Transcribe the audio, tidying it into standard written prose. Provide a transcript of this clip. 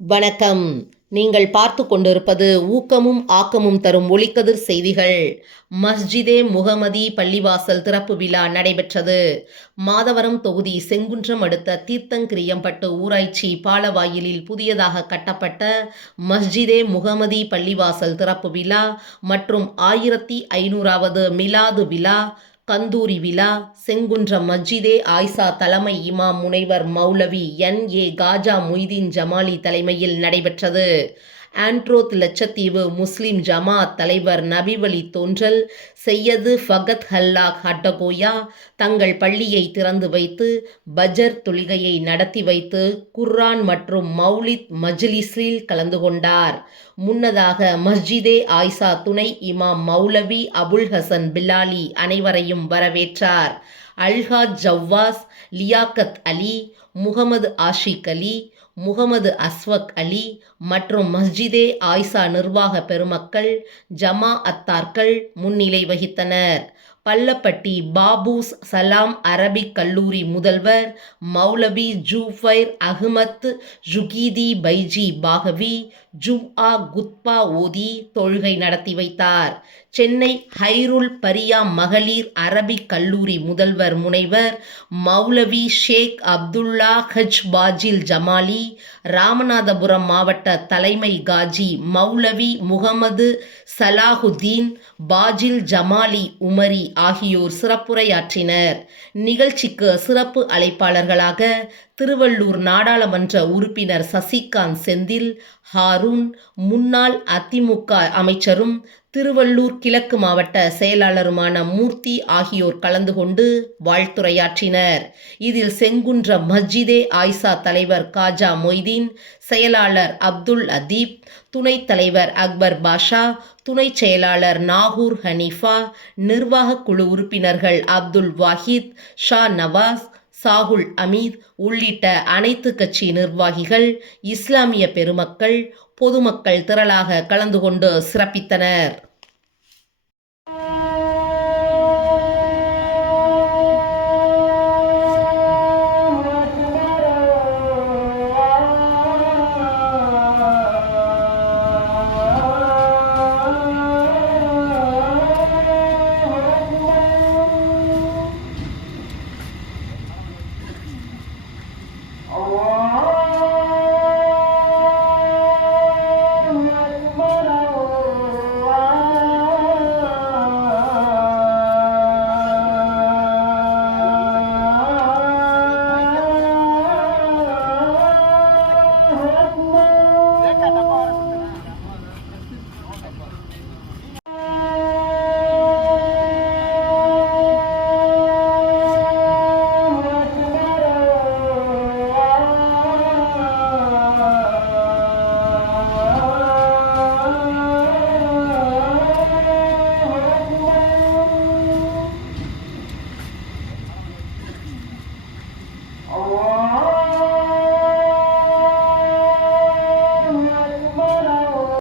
வணக்கம். நீங்கள் பார்த்து கொண்டிருப்பது ஊக்கமும் ஆக்கமும் தரும் ஒளிக்கதிர் செய்திகள். மஸ்ஜிதே முகமதி பள்ளிவாசல் திறப்பு விழா நடைபெற்றது. மாதவரம் தொகுதி செங்குன்றம் அடுத்த தீர்த்தங்கிரியம்பட்டு ஊராட்சி பாலவாயிலில் புதியதாக கட்டப்பட்ட மஸ்ஜிதே முகமதி பள்ளிவாசல் திறப்பு விழா மற்றும் 1500வது மிலாது விழா, கந்தூரி விழா செங்குன்றம் மஸ்ஜிதே ஆயிஷா தலைமை இமாம் முனைவர் மௌலவி N.A. காஜா மொய்தீன் ஜமாலி தலைமையில் நடைபெற்றது. ஆண்ட்ரோத் லட்சத்தீவு முஸ்லிம் ஜமாஅத் தலைவர் நபிவழி தோன்றல் செய்யது ஃபகத் ஹல்லாக் ஹட்டகோயா தங்கள் பள்ளியை திறந்து வைத்து பஜர் தொழுகையை நடத்தி வைத்து குர்ஆன் மற்றும் மௌலித் மஜ்லிஸில் கலந்து கொண்டார். முன்னதாக மஸ்ஜிதே ஆயிஷா துணை இமாம் மௌலவி அபுல் ஹசன் பிலாலி அனைவரையும் வரவேற்றார். அல்ஹாஜ் ஜவ்வாஸ், லியாக்கத் அலி, முகமது ஆஷிக் அலி, முகமது அஸ்வக் அலி மற்றும் மஸ்ஜிதே ஆயிஷா நிர்வாக பெருமக்கள், ஜமாஅத்தார்கள் முன்னிலை வகித்தனர். பள்ளப்பட்டி பாபூஸ் சலாம் அரபிக் கல்லூரி முதல்வர் மௌலவி ஜூஃபைர் அஹ்மத் ஜுகீதி பைஜி பாகவி ஜும்ஆ குத்பா ஓதி தொழுகை நடத்தி வைத்தார். சென்னை ஹைருல் பரியா மகளிர் அரபிக் கல்லூரி முதல்வர் முனைவர் மௌலவி ஷேக் அப்துல்லா ஹஜ் பாஜில் ஜமாலி, ராமநாதபுரம் மாவட்ட தலைமை காஜி மௌலவி முகமது சலாஹுதீன் பாஜில் ஜமாலி உமரி ஆகியோர் சிறப்புரையாற்றினர். நிகழ்ச்சிக்கு சிறப்பு அழைப்பாளர்களாக திருவள்ளூர் நாடாளுமன்ற உறுப்பினர் சசிகாந்த் செந்தில், ஹாரூன், முன்னாள் அதிமுக அமைச்சரும் திருவள்ளூர் கிழக்கு மாவட்ட செயலாளருமான மூர்த்தி ஆகியோர் கலந்து கொண்டு வாழ்த்துரையாற்றினர். இதில் செங்குன்றம் மஸ்ஜிதே ஆயிஷா தலைவர் காஜா மொய்தீன், செயலாளர் அப்துல் அதீப், துணைத் தலைவர் அக்பர் பாஷா, துணை செயலாளர் நாகூர் ஹனீஃபா, நிர்வாக குழு உறுப்பினர்கள் அப்துல் வாஹித், ஷா நவாஸ், சாகுல் அமீத் உள்ளிட்ட அனைத்து கட்சி நிர்வாகிகள், இஸ்லாமிய பெருமக்கள், பொதுமக்கள் திரளாக கலந்து கொண்டு சிறப்பித்தனர். Allah